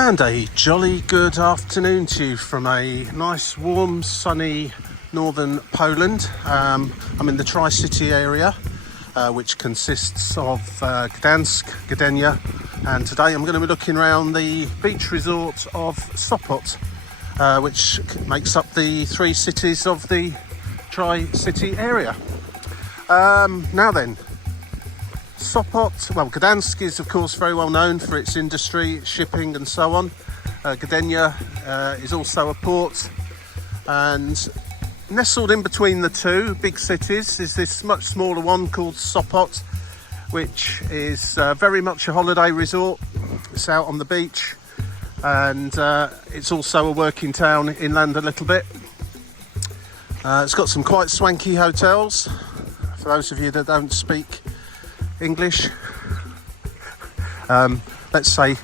And a jolly good afternoon to you from a nice warm sunny northern Poland. I'm in the Tri-City area, which consists of Gdańsk, Gdynia, and today I'm going to be looking around the beach resort of Sopot, which makes up the three cities of the Tri-City area. Now then, Sopot, well, Gdańsk is of course very well known for its industry, shipping and so on. Gdynia is also a port, and nestled in between the two big cities is this much smaller one called Sopot, which is very much a holiday resort. It's out on the beach, and it's also a working town inland a little bit. It's got some quite swanky hotels for those of you that don't speak English. Let's say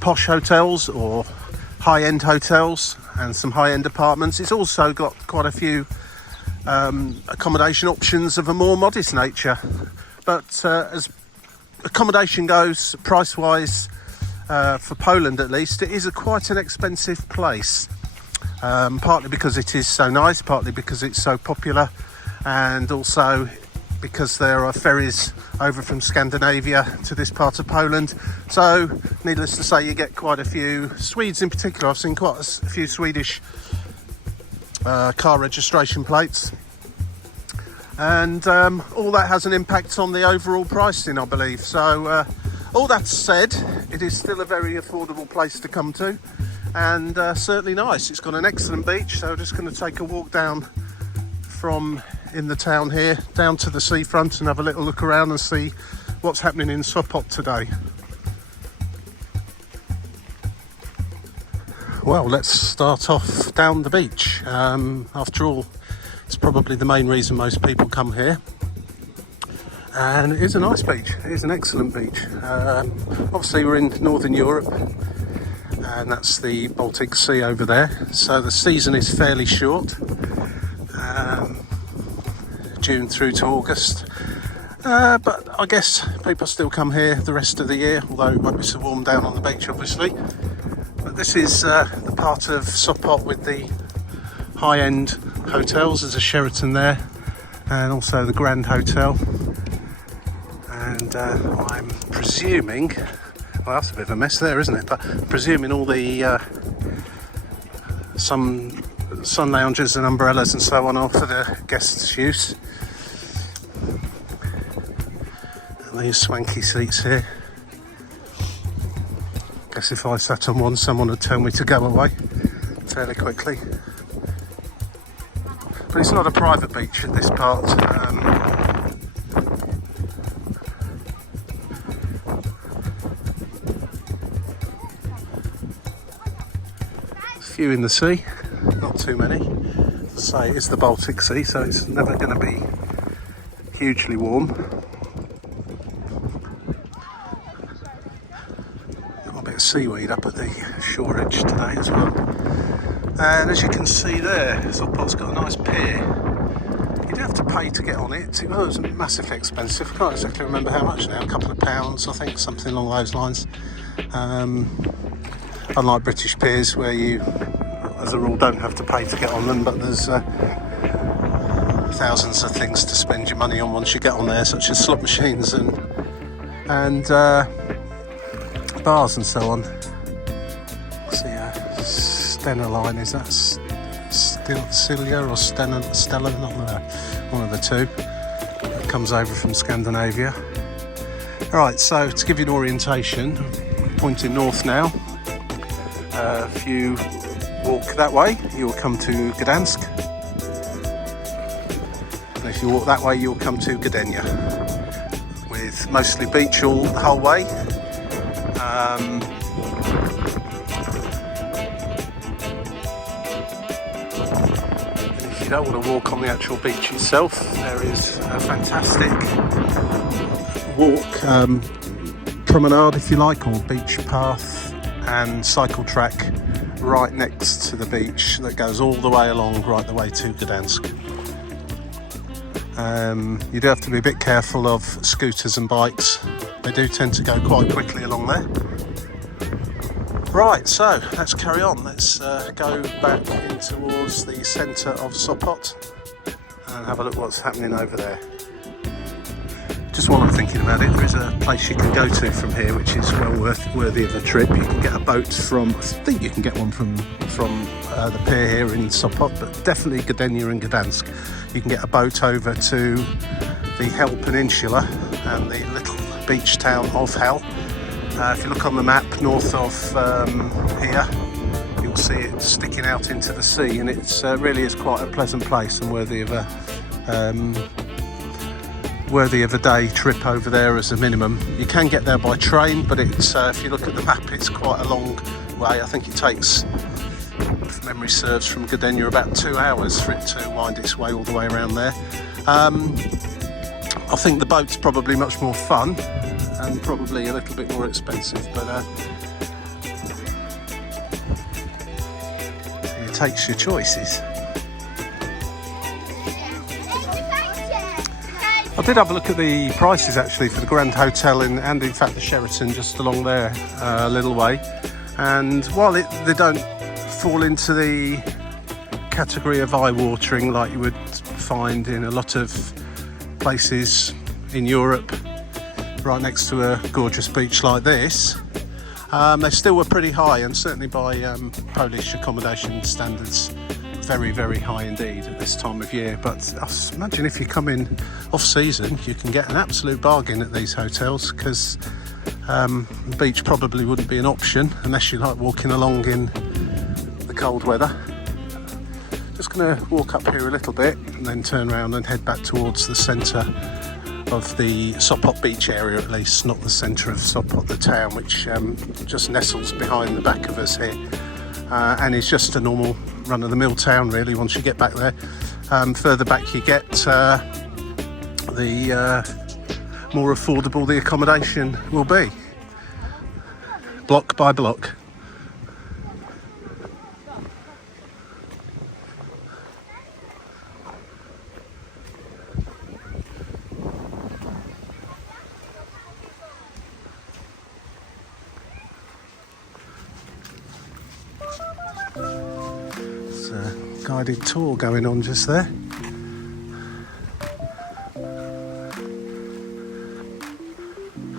posh hotels or high-end hotels and some high-end apartments. It's also got quite a few accommodation options of a more modest nature, but as accommodation goes, price-wise, for Poland at least, it is quite an expensive place, partly because it is so nice, partly because it's so popular, and also because there are ferries over from Scandinavia to this part of Poland. So needless to say, you get quite a few Swedes in particular. I've seen quite a few Swedish car registration plates, and all that has an impact on the overall pricing, I believe. So all that said, it is still a very affordable place to come to, and certainly nice. It's got an excellent beach, so we're just going to take a walk down from in the town here down to the seafront and have a little look around and see what's happening in Sopot today. Well, let's start off down the beach. After all, it's probably the main reason most people come here, and it is a nice beach. It is an excellent beach. Obviously we're in Northern Europe, and that's the Baltic Sea over there, so the season is fairly short, June through to August, but I guess people still come here the rest of the year, although it won't be so warm down on the beach obviously. But this is the part of Sopot with the high-end hotels. There's a Sheraton there, and also the Grand Hotel, and I'm presuming, well, that's a bit of a mess there, isn't it, but presuming all the some sun lounges and umbrellas and so on are for the guests' use. And these swanky seats here. Guess if I sat on one, someone would tell me to go away fairly quickly. But it's not a private beach at this part. A few in the sea. Not too many. As I say, it's the Baltic Sea, so it's never going to be hugely warm. Got a bit of seaweed up at the shore edge today as well. And as you can see there, Sopot's got a nice pier. You do have to pay to get on it. It was massively expensive. I can't exactly remember how much now. A couple of pounds, I think, something along those lines. Unlike British piers, where you, as a rule, don't have to pay to get on them, but there's thousands of things to spend your money on once you get on there, such as slot machines and bars and so on. See, Stena line, is that Cilia or Stella? Not there. One of the two. That comes over from Scandinavia. Alright, so to give you an orientation, pointing north now. If you walk that way, you'll come to Gdańsk, and if you walk that way, you'll come to Gdynia, with mostly beach the whole way. And if you don't want to walk on the actual beach itself, there is a fantastic walk, promenade if you like, or beach path and cycle track right next to the beach that goes all the way along, right the way to Gdańsk. You do have to be a bit careful of scooters and bikes. They do tend to go quite quickly along there. Right, so let's carry on. Let's go back in towards the centre of Sopot and have a look what's happening over there. Just while I'm thinking about it, there is a place you can go to from here which is well worthy of a trip. You can get a boat from, I think you can get one from the pier here in Sopot, but definitely Gdynia and Gdańsk. You can get a boat over to the Hell Peninsula and the little beach town of Hell. If you look on the map north of here, you'll see it sticking out into the sea, and it really is quite a pleasant place and worthy of a day trip over there as a minimum. You can get there by train, but it's if you look at the map, it's quite a long way. I think it takes, if memory serves, from Gdynia about 2 hours for it to wind its way all the way around there. I think the boat's probably much more fun and probably a little bit more expensive, but it takes your choices. I did have a look at the prices actually for the Grand Hotel and in fact the Sheraton just along there a little way, and while they don't fall into the category of eye-watering like you would find in a lot of places in Europe right next to a gorgeous beach like this, they still were pretty high, and certainly by Polish accommodation standards very, very high indeed at this time of year. But I imagine if you come in off season, you can get an absolute bargain at these hotels, because the beach probably wouldn't be an option unless you like walking along in the cold weather. Just going to walk up here a little bit and then turn around and head back towards the centre of the Sopot beach area, at least, not the centre of Sopot the town, which just nestles behind the back of us here, and is just a normal run-of-the-mill town really once you get back there. Further back you get, the more affordable the accommodation will be, block by block. Guided tour going on just there.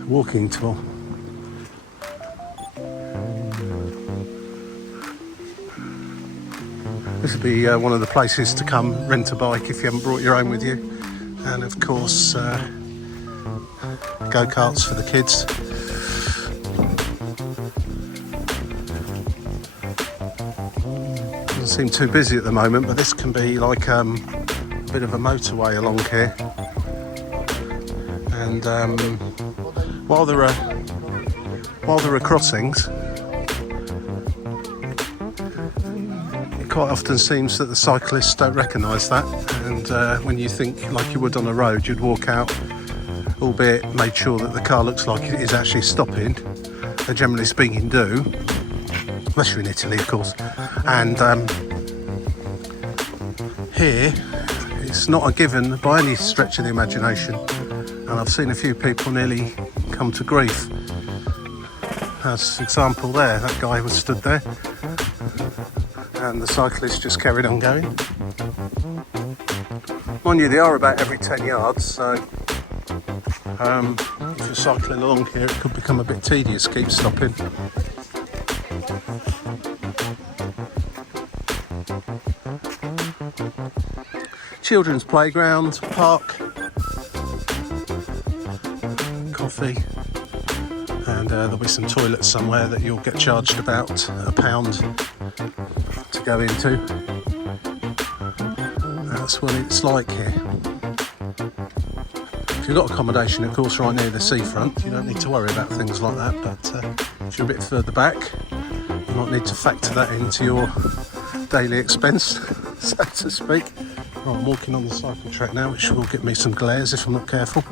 Walking tour. This would be one of the places to come rent a bike if you haven't brought your own with you, and of course go-karts for the kids. Doesn't seem too busy at the moment, but this can be like a bit of a motorway along here, and while there are crossings, it quite often seems that the cyclists don't recognise that, and when you think like you would on a road, you'd walk out, albeit made sure that the car looks like it is actually stopping. They generally speaking do, unless you're in Italy of course. And here it's not a given by any stretch of the imagination, and I've seen a few people nearly come to grief. As example there, that guy was stood there and the cyclist just carried on going. Mind you, they are about every 10 yards, so if you're cycling along here it could become a bit tedious, keep stopping. Children's playground, park, coffee, and there'll be some toilets somewhere that you'll get charged about £1 to go into. That's what it's like here. If you've got accommodation, of course, right near the seafront, you don't need to worry about things like that, but if you're a bit further back, you might need to factor that into your daily expense, so to speak. Right, I'm walking on the cycle track now, which will give me some glares if I'm not careful.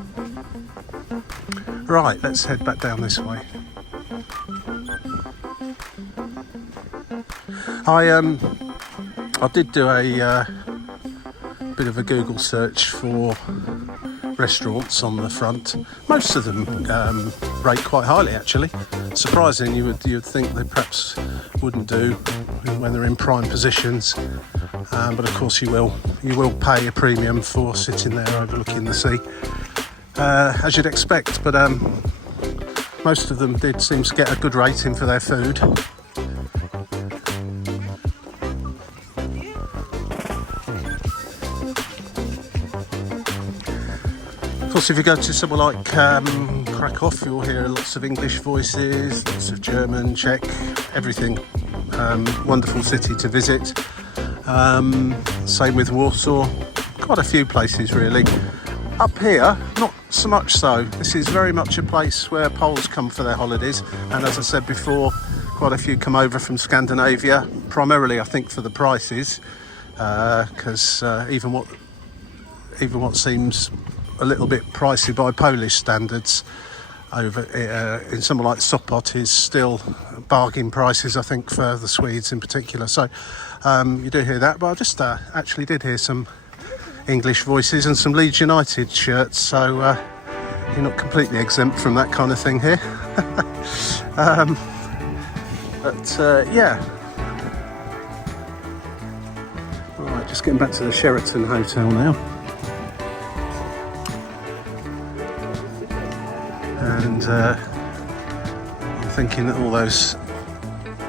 Right, let's head back down this way. I did do a bit of a Google search for restaurants on the front. Most of them rate quite highly actually. surprising. You'd think they perhaps wouldn't do when they're in prime positions, but of course you will pay a premium for sitting there overlooking the sea, as you'd expect. But most of them did seem to get a good rating for their food. Of course, if you go to somewhere like Krakow, you'll hear lots of English voices, lots of German, Czech, everything. Wonderful city to visit. Same with Warsaw. Quite a few places really. Up here, not so much so. This is very much a place where Poles come for their holidays, and as I said before, quite a few come over from Scandinavia, primarily I think for the prices, because even what seems a little bit pricey by Polish standards over in somewhere like Sopot is still bargain prices, I think, for the Swedes in particular. So you do hear that, but I just actually did hear some English voices and some Leeds United shirts, so you're not completely exempt from that kind of thing here. Yeah. Right, just getting back to the Sheraton Hotel now. And I'm thinking that all those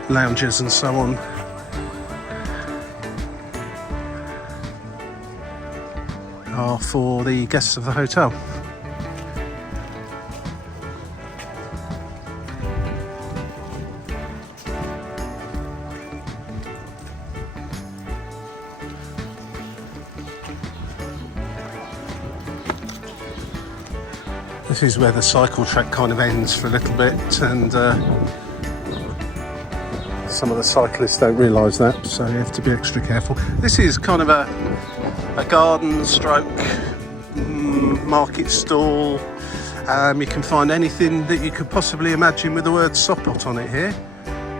lounges and so on are for the guests of the hotel. This is where the cycle track kind of ends for a little bit, and some of the cyclists don't realise that, so you have to be extra careful. This is kind of a garden stroke market stall. You can find anything that you could possibly imagine with the word Sopot on it here,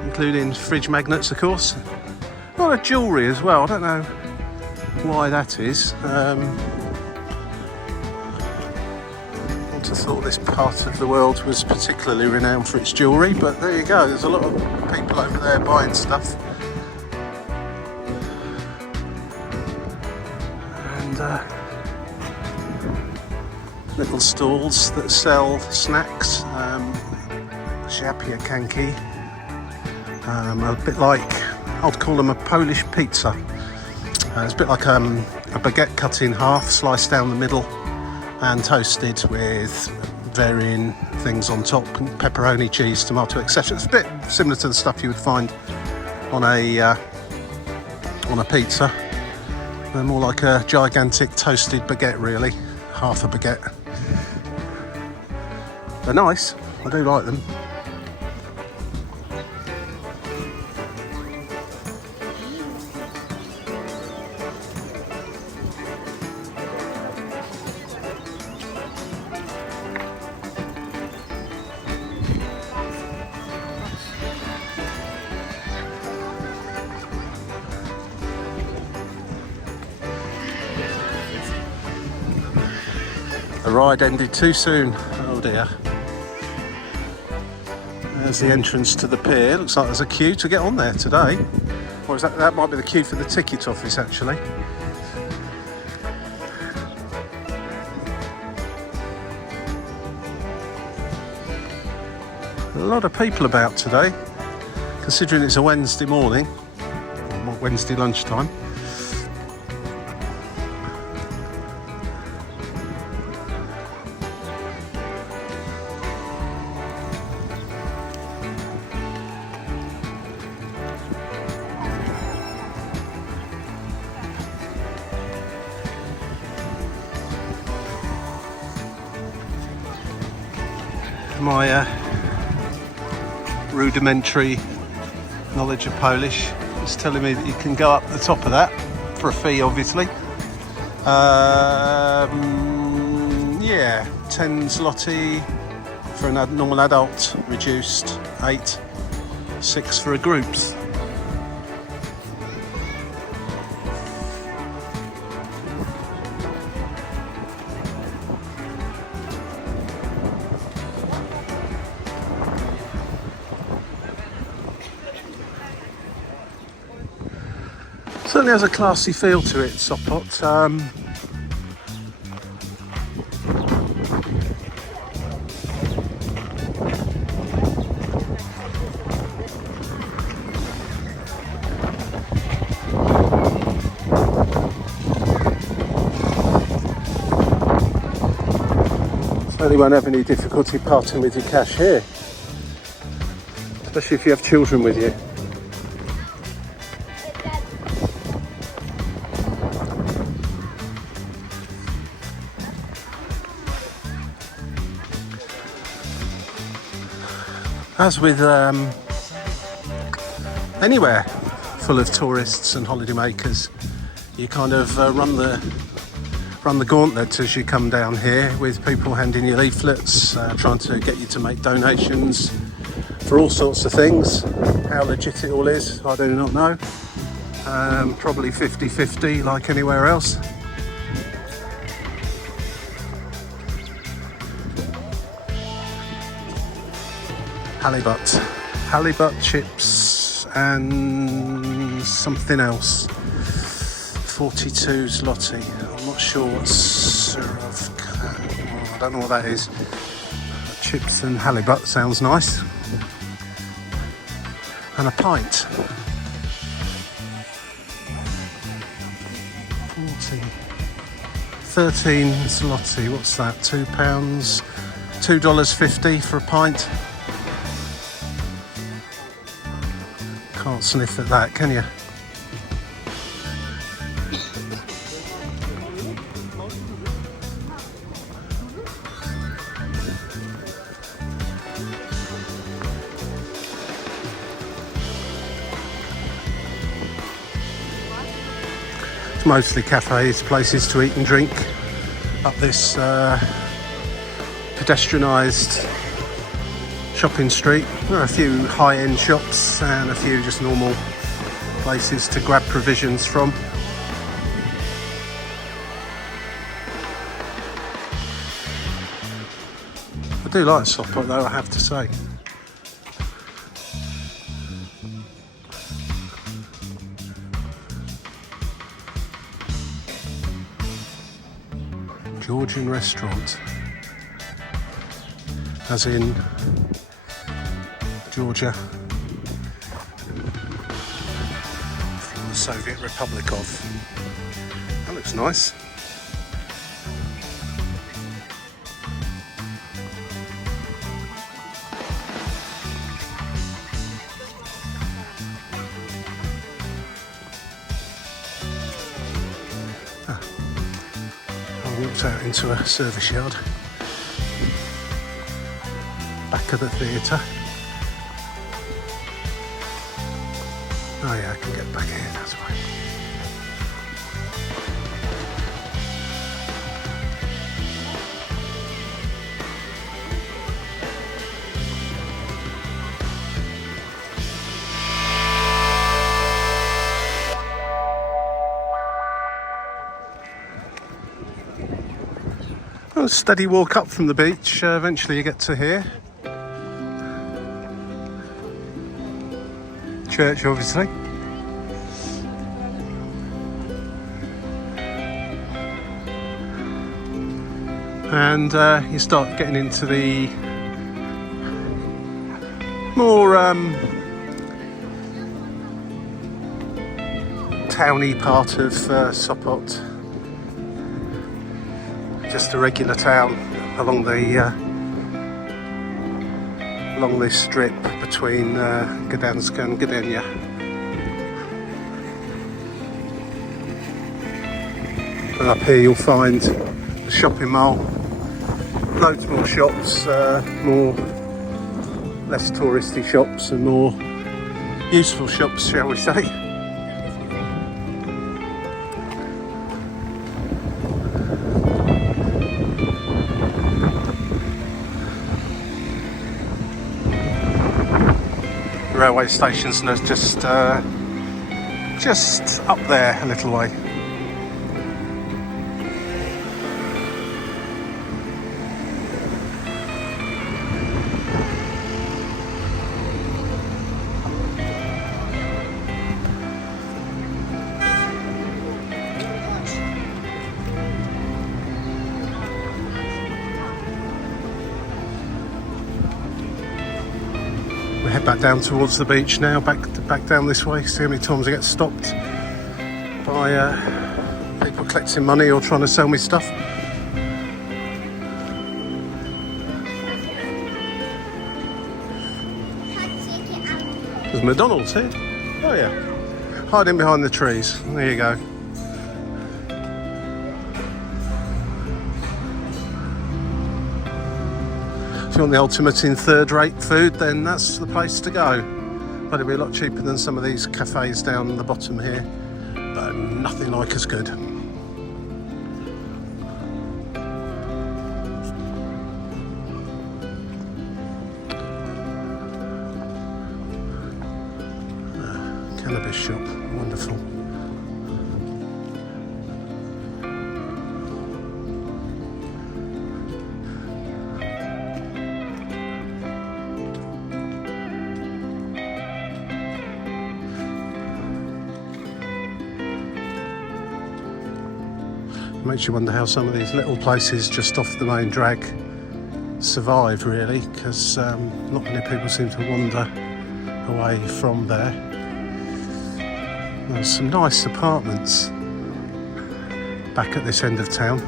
including fridge magnets, of course. A lot of jewellery as well. I don't know why that is. I thought this part of the world was particularly renowned for its jewellery, but there you go, there's a lot of people over there buying stuff. And little stalls that sell snacks, Żabka kanki, a bit like, I'd call them a Polish pizza. It's a bit like a baguette cut in half, sliced down the middle, and toasted with varying things on top, pepperoni, cheese, tomato, etc. It's a bit similar to the stuff you would find on a pizza. They're more like a gigantic toasted baguette, really, half a baguette. They're nice, I do like them. The ride ended too soon. Oh dear. There's the entrance to the pier. Looks like there's a queue to get on there today. Or is that might be the queue for the ticket office actually. A lot of people about today, considering it's a Wednesday morning, or Wednesday lunchtime. My rudimentary knowledge of Polish is telling me that you can go up the top of that for a fee, obviously. Yeah, 10 zloty for a normal adult, reduced 8, 6 for a groups. Certainly has a classy feel to it, Sopot. Certainly won't have any difficulty parting with your cash here, especially if you have children with you. As with anywhere full of tourists and holidaymakers, you kind of run the gauntlet as you come down here, with people handing you leaflets, trying to get you to make donations for all sorts of things. How legit it all is, I do not know. Probably 50-50 like anywhere else. Halibut chips and something else. 42 zloty. I'm not sure what's I don't know what that is. Chips and halibut sounds nice. And a pint. 13 zloty. What's that? £2. $2.50 for a pint. Can't sniff at that, can you? It's mostly cafes, places to eat and drink up this pedestrianised shopping street. There are a few high-end shops and a few just normal places to grab provisions from. I do like Sopot though, I have to say. Georgian restaurant, as in Georgia, from the Soviet Republic of. That looks nice. I walked out into a service yard, back of the theatre. Oh yeah, I can get back here, that's right. Well, a steady walk up from the beach, eventually you get to here. Church, obviously. And you start getting into the more towny part of Sopot. Just a regular town along this strip between Gdańsk and Gdynia. And up here you'll find the shopping mall, loads more shops, more less touristy shops and more useful shops, shall we say. Railway stations, and there's just up there a little way. back down towards the beach now, back down this way. See how many times I get stopped by people collecting money or trying to sell me stuff. There's McDonald's here. Oh yeah, hiding behind the trees. There you go. If you want the ultimate in third-rate food, then that's the place to go. But it'll be a lot cheaper than some of these cafes down the bottom here, but nothing like as good. Cannabis shop, wonderful. Makes you wonder how some of these little places just off the main drag survive, really, because not many people seem to wander away from there. There's some nice apartments back at this end of town.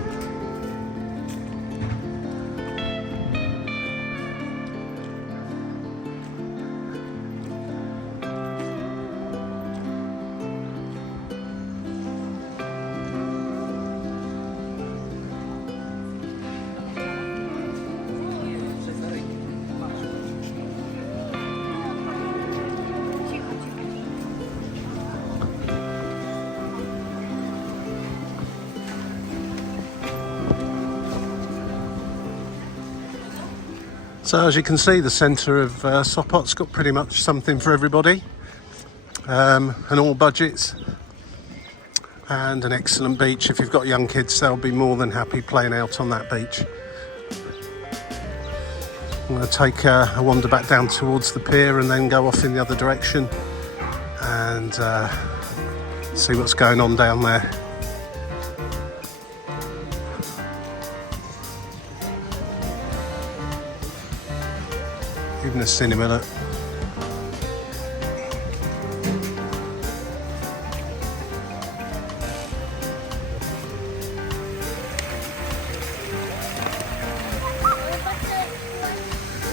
So as you can see, the centre of Sopot's got pretty much something for everybody, and all budgets, and an excellent beach. If you've got young kids, they'll be more than happy playing out on that beach. I'm going to take a wander back down towards the pier and then go off in the other direction and see what's going on down there. Even a cinema, look.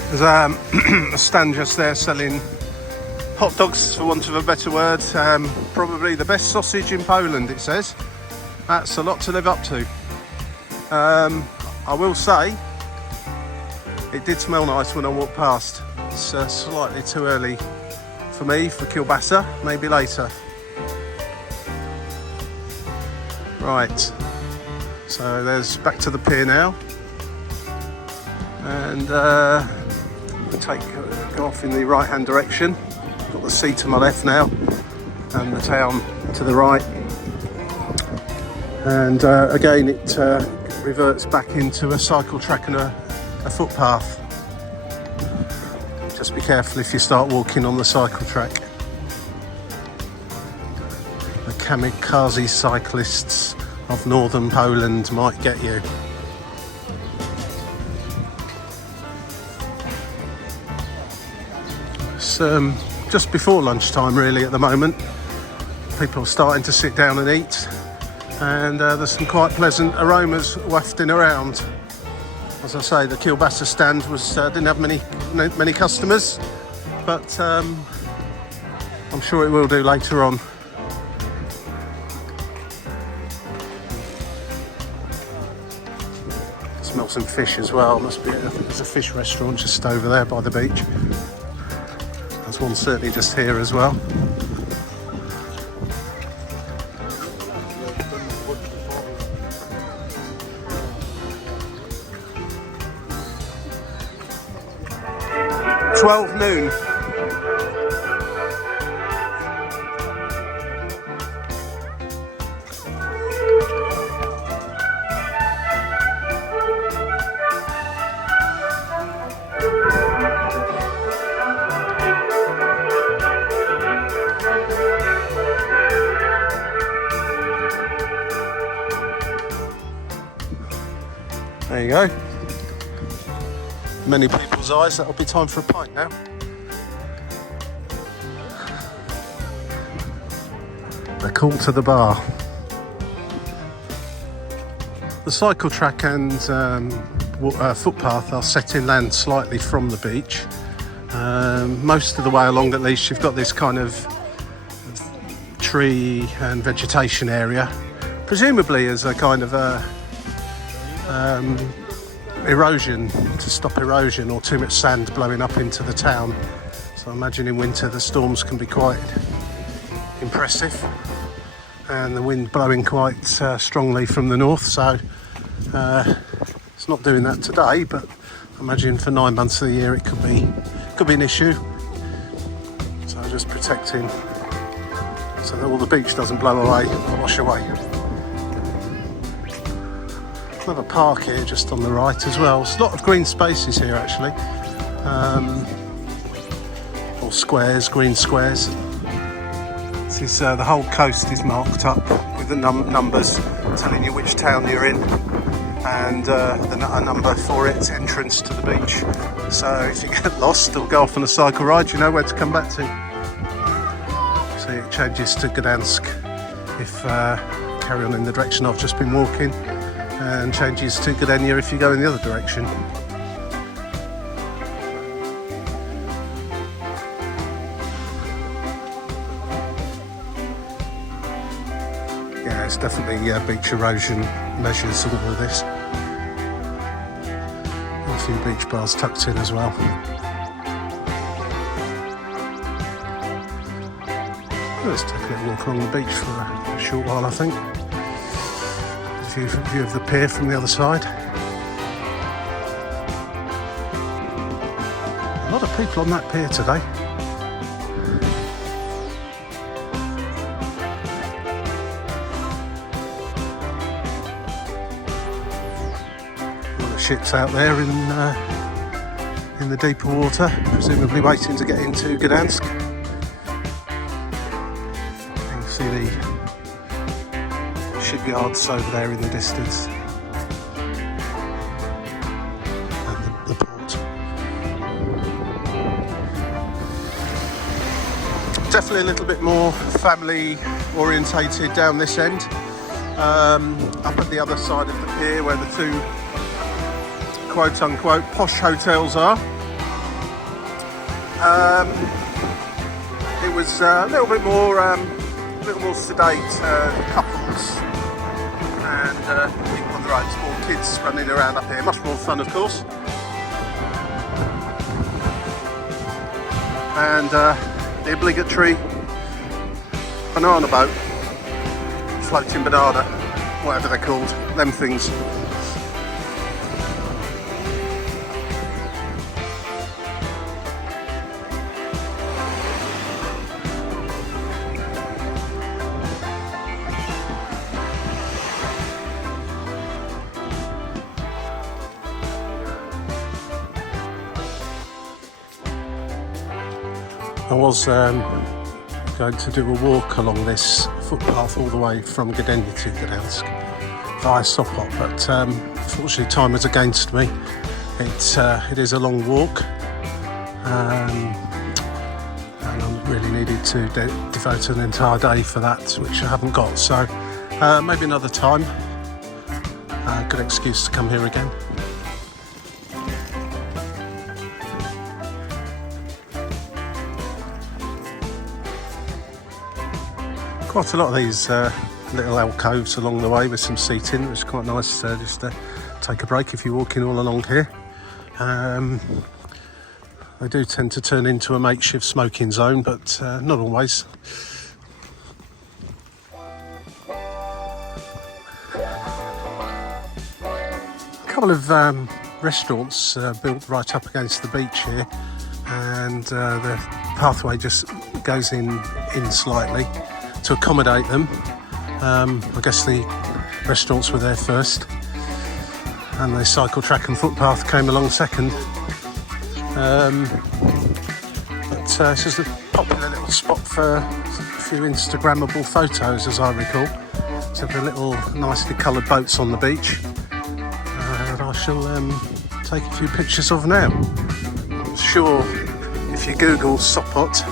There's a stand just there selling hot dogs, for want of a better word. Probably the best sausage in Poland, it says. That's a lot to live up to. I will say, it did smell nice when I walked past. It's slightly too early for me for kielbasa, maybe later. Right, so there's back to the pier now, and go off in the right hand direction. Got the sea to my left now and the town to the right, and again it reverts back into a cycle track and a footpath. Just be careful if you start walking on the cycle track. The kamikaze cyclists of northern Poland might get you. It's just before lunchtime really at the moment. People are starting to sit down and eat, and there's some quite pleasant aromas wafting around. As I say, the kielbasa stand didn't have many customers, but I'm sure it will do later on. Smell some fish as well. I think there's a fish restaurant just over there by the beach. There's one certainly just here as well. Noon. There you go. Many people's eyes. That'll be time for a pint now. A call to the bar. The cycle track and footpath are set inland slightly from the beach. Most of the way along, at least, you've got this kind of tree and vegetation area, presumably as a kind of erosion, to stop erosion or too much sand blowing up into the town. So I imagine in winter the storms can be quite impressive, and the wind blowing quite strongly from the north, so it's not doing that today, but I imagine for 9 months of the year it could be an issue. So just protecting so that all the beach doesn't blow away or wash away. Another park here just on the right as well. There's a lot of green spaces here actually, or squares, green squares. This is the whole coast is marked up with the numbers telling you which town you're in, and a number for its entrance to the beach. So if you get lost or go off on a cycle ride, you know where to come back to. So it changes to Gdańsk if carry on in the direction I've just been walking, and changes to Gdynia if you go in the other direction. Yeah, it's definitely beach erosion measures all of this. A few beach bars tucked in as well. Let's take a little walk along the beach for a short while, I think. View of the pier from the other side. A lot of people on that pier today. A lot of ships out there in the deeper water, presumably waiting to get into Gdańsk. You can see the shipyards over there in the distance, and the port. Definitely a little bit more family orientated down this end. Up at the other side of the pier where the two quote unquote posh hotels are, it was a little bit more sedate, couples and people on their own, small kids running around up here. Much more fun, of course. And the obligatory banana boat, floating banana, whatever they're called, them things. I was going to do a walk along this footpath all the way from Gdynia to Gdańsk via Sopot, but unfortunately time was against me. It is a long walk, and I really needed to devote an entire day for that, which I haven't got, so maybe another time. Good excuse to come here again. Quite a lot of these little alcoves along the way with some seating. It's quite nice just to take a break if you're walking all along here. They do tend to turn into a makeshift smoking zone, but not always. A couple of restaurants built right up against the beach here, and the pathway just goes in slightly to accommodate them. I guess the restaurants were there first, and the cycle track and footpath came along second. But it's just a popular little spot for a few Instagrammable photos, as I recall. So the little nicely coloured boats on the beach that I shall take a few pictures of now. I'm sure if you Google Sopot,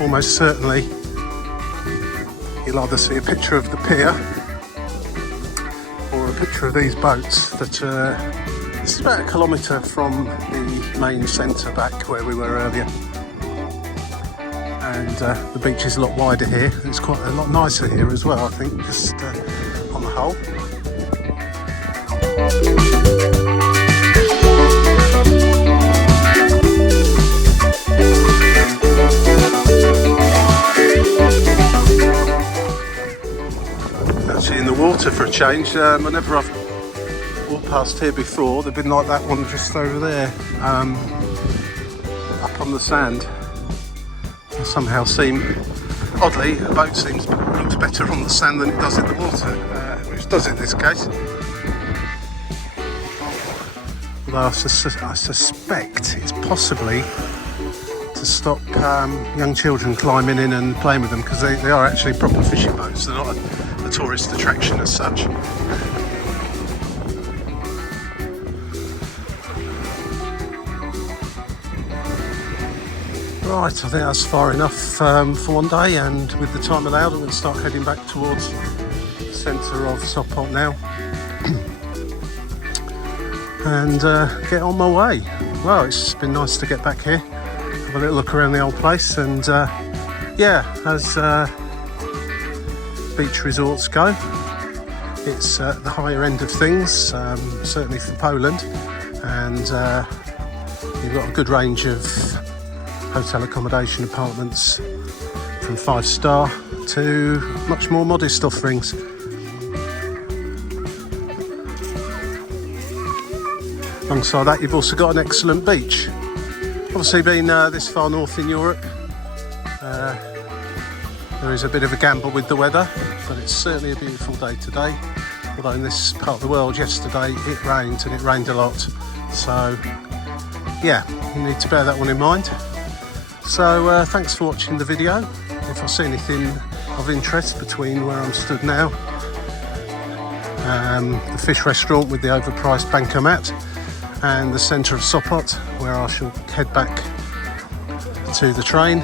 almost certainly you'll you'll either see a picture of the pier or a picture of these boats that this is about 1 kilometre from the main centre back where we were earlier. And the beach is a lot wider here. It's quite a lot nicer here as well, I think, just on the whole. Actually in the water for a change. Whenever I've walked past here before, they've been like that one just over there, up on the sand. I somehow seem, oddly, a boat looks better on the sand than it does in the water, which does in this case. Although I suspect it's possibly to stop young children climbing in and playing with them, because they are actually proper fishing boats. They're not a tourist attraction as such. Right, I think that's far enough for one day, and with the time allowed I'm going to start heading back towards the centre of Sopot now and get on my way. Well, it's been nice to get back here, have a little look around the old place, and yeah, as beach resorts go, it's at the higher end of things, certainly for Poland, and you've got a good range of hotel accommodation apartments from 5-star to much more modest offerings. Alongside that, you've also got an excellent beach. Obviously, being this far north in Europe, there is a bit of a gamble with the weather, but it's certainly a beautiful day today. Although in this part of the world yesterday it rained, and it rained a lot, so yeah, you need to bear that one in mind. So thanks for watching the video. If I see anything of interest between where I'm stood now, the fish restaurant with the overpriced bankomat, and the centre of Sopot, where I shall head back to the train,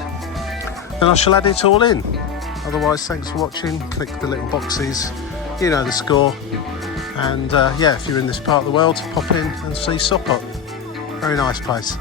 then I shall add it all in. Otherwise, thanks for watching. Click the little boxes, you know the score. And yeah, if you're in this part of the world, pop in and see Sopot. Very nice place.